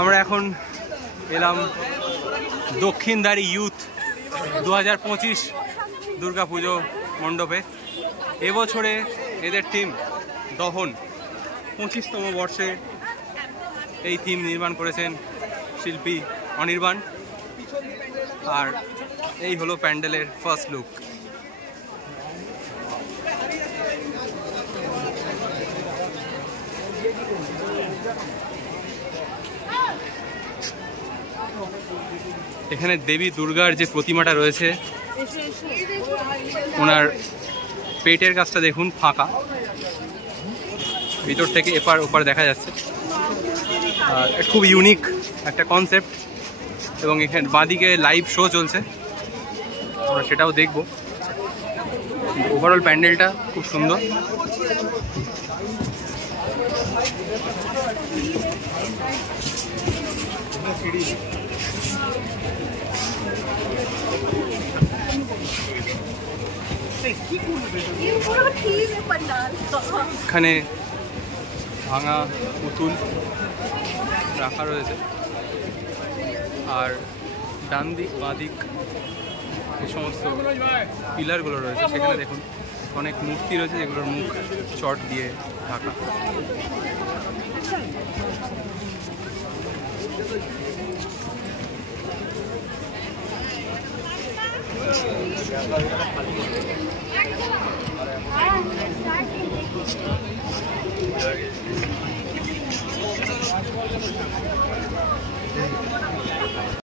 আমরা এখন এলাম দক্ষিণধারী ইউথ 2025 দুর্গাপুজো মণ্ডপে। এবছরে এদের থিম দহন, 25তম বর্ষে এই থিম নির্মাণ করেছেন শিল্পী অনির্বাণ। আর এই হলো প্যান্ডেলের ফার্স্ট লুক। এখানে দেবী দুর্গার যে প্রতিমাটা রয়েছে, ওনার পেটের কাছটা দেখুন ফাঁকা, ভিতর থেকে এপার ওপার দেখা যাচ্ছে। আর খুব ইউনিক একটা কনসেপ্ট, এবং এখানে বাঁদিকে লাইভ শো চলছে, আমরা সেটাও দেখব। ওভারঅল প্যান্ডেলটা খুব সুন্দর। এখানে ভাঙা পুতুল রাখা রয়েছে, আর ডান দিক বাঁ দিক এই সমস্ত পিলারগুলো রয়েছে, সেখানে দেখুন অনেক মূর্তি রয়েছে যেগুলোর মুখ চট দিয়ে ঢাকা।